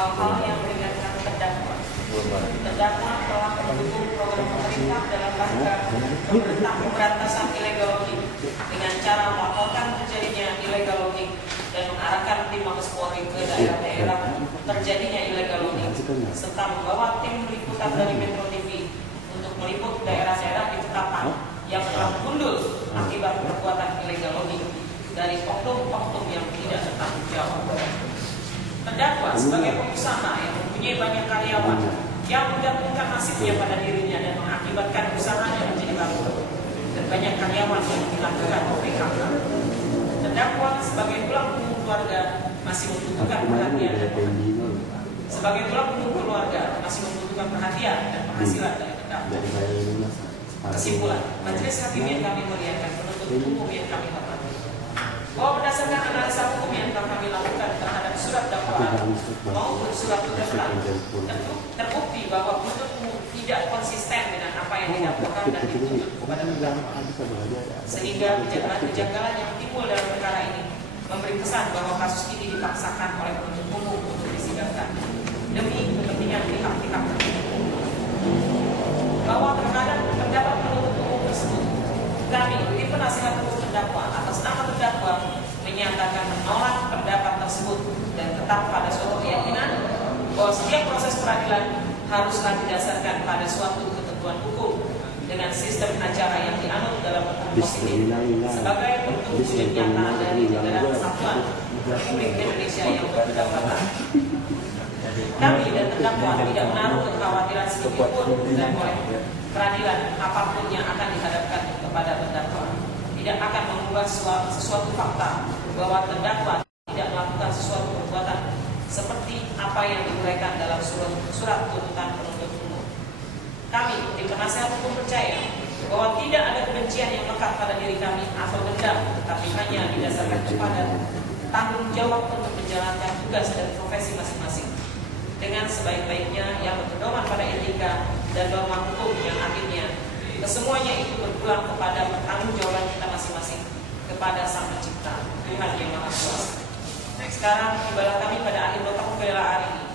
hal-hal yang meringankan terdakwa. Terdakwa telah mendukung program pemerintah dalam rangka pemberantasan illegal logging dengan cara melaporkan terjadinya illegal logging dan mengarahkan tim Mabes Polri ke daerah-daerah terjadinya illegal logging, serta membawa tim liputan dari Metro TV untuk meliput daerah-daerah di Ketapang yang telah gundul akibat perbuatan illegal logging dari oknum-oknum yang tidak bertanggung jawab. Terdakwa sebagai pengusaha yang mempunyai banyak karyawan yang menggantungkan nasibnya pada dirinya dan mengakibatkan usahanya menjadi bangkrut, dan banyak karyawan yang dilakukan PHK. Terdakwa sebagai tulang punggung keluarga masih membutuhkan perhatian dan sebagai tulang punggung keluarga masih membutuhkan perhatian dan penghasilan dari terdakwa. Kesimpulan, majelis hakim yang kami muliakan, penuntut umum yang kami hormati, bahwa berdasarkan analisa hukum yang telah kami lakukan terhadap surat dakwaan maupun surat tuntutan, terbukti bahwa penuntut umum tidak konsisten dengan apa yang didakwakan dan dituntut kepada terdakwa, sehingga kejanggalan yang timbul dalam perkara ini memberi kesan bahwa kasus ini dipaksakan oleh penuntut umum untuk disidangkan demi kepentingan pihak-pihak tertentu. Bahwa terhadap pendapat penuntut umum tersebut, kami, tim penasihat hukum terdakwa atas nama terdakwa, menyatakan menolak pendapat tersebut dan tetap pada suatu keyakinan bahwa setiap proses peradilan haruslah didasarkan pada suatu ketentuan hukum dengan sistem acara yang dianut dalam hukum positif sebagai bentuk wujud nyata dari negara kesatuan Republik Indonesia yang berkedaulatan. Kami dan terdakwa tidak menaruh kekhawatiran sedikitpun dan oleh peradilan apapun yang akan dihadapkan kepada terdakwa tidak akan mengubah sesuatu fakta bahwa terdakwa tidak melakukan sesuatu perbuatan seperti apa yang diuraikan dalam surat tuntutan penuntut umum. Kami, tim penasihat hukum, percaya bahwa tidak ada kebencian yang melekat pada diri kami atau dendam, tetapi hanya didasarkan kepada tanggung jawab untuk menjalankan tugas dan profesi masing-masing dengan sebaik-baiknya yang berpedoman pada etika dan norma hukum yang akhirnya kesemuanya itu berpulang kepada pertanggungjawaban kita masing-masing kepada Sang Pencipta, Tuhan yang Maha Kuasa. Sekarang tibalah kami pada akhir nota pembelaan ini,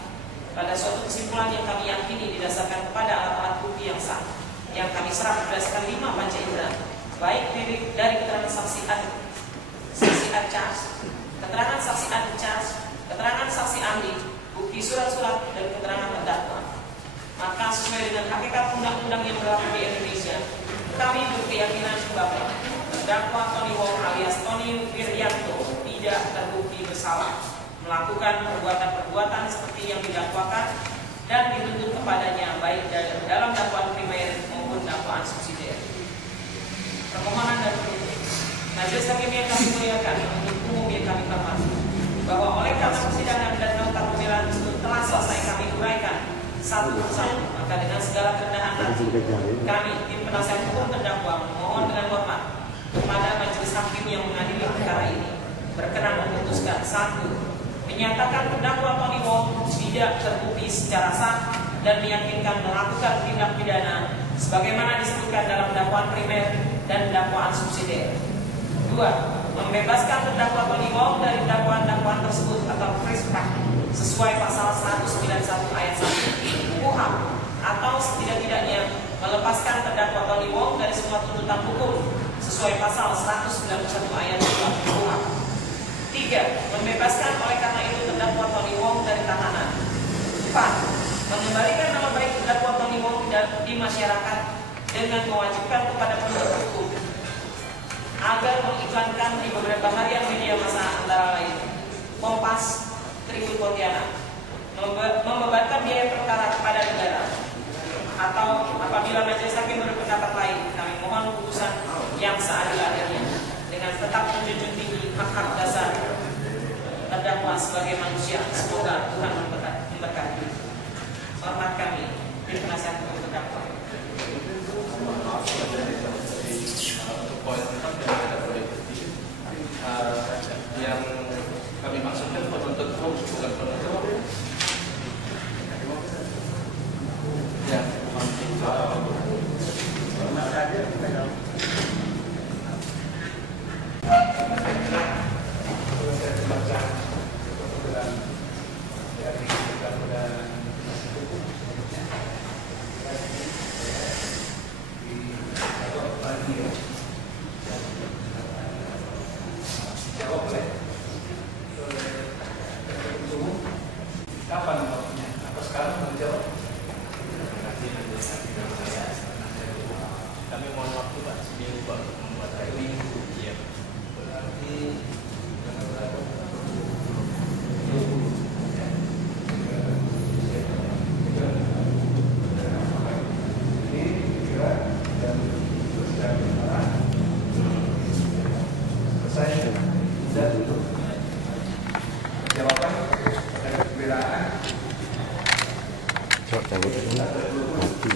pada suatu kesimpulan yang kami yakini didasarkan kepada alat-alat bukti yang sah, yang kami serap berdasarkan 5 panca indera, baik dari keterangan saksi Charles, keterangan saksi Charles, keterangan saksi ahli, bukti surat-surat dan keterangan terdakwa. Maka sesuai dengan hakikat undang-undang yang berlaku di Indonesia, kami berkeyakinan bahwa terdakwa Tony Wong alias Tony Wiryanto tidak terbukti bersalah melakukan perbuatan-perbuatan seperti yang didakwakan dan dituntut kepadanya baik dalam dakwaan primer maupun dakwaan subsidiar. Permohonan dan penuntut, majelis hakim yang kami muliakan, penuntut umum yang kami hormati, bahwa oleh karena persidangan dan nota pembelaan tersebut telah selesai kami uraikan satu persatu, maka dengan segala kerendahan hati, kami, tim penasihat hukum terdakwa, memohon dengan hormat kepada majelis hakim yang mengadili perkara ini berkenan memutuskan: 1. Menyatakan terdakwa Tony Wong tidak terbukti secara sah dan meyakinkan melakukan tindak pidana sebagaimana disebutkan dalam dakwaan primer dan dakwaan subsidiar. 2. Membebaskan terdakwa Tony Wong dari dakwaan-dakwaan tersebut atau prisprah sesuai pasal 191 ayat 1 KUHP, atau setidak-tidaknya melepaskan terdakwa Tony Wong dari semua tuntutan hukum sesuai pasal 191 ayat 2 KUHP. 3. Membebaskan oleh karena itu terdakwa Tony Wong dari tahanan. 4. Mengembalikan nama baik terdakwa Tony Wong di masyarakat dengan mewajibkan kepada penuntut hukum agar mengiklankan di beberapa harian media massa antara lain Kompas, Tribun Pontianak, membebankan biaya perkara kepada negara, atau apabila majelis hakim berpendapat lain, kami mohon putusan yang seadil-adilnya dengan tetap menjunjung tinggi hak-hak dasar terdakwa sebagai manusia. Semoga Tuhan memberkati. Hormat kami, tim penasihat hukum terdakwa. Yang kami maksudkan penuntut umum bukan penuntut umum. Ya, Cabut ini mati.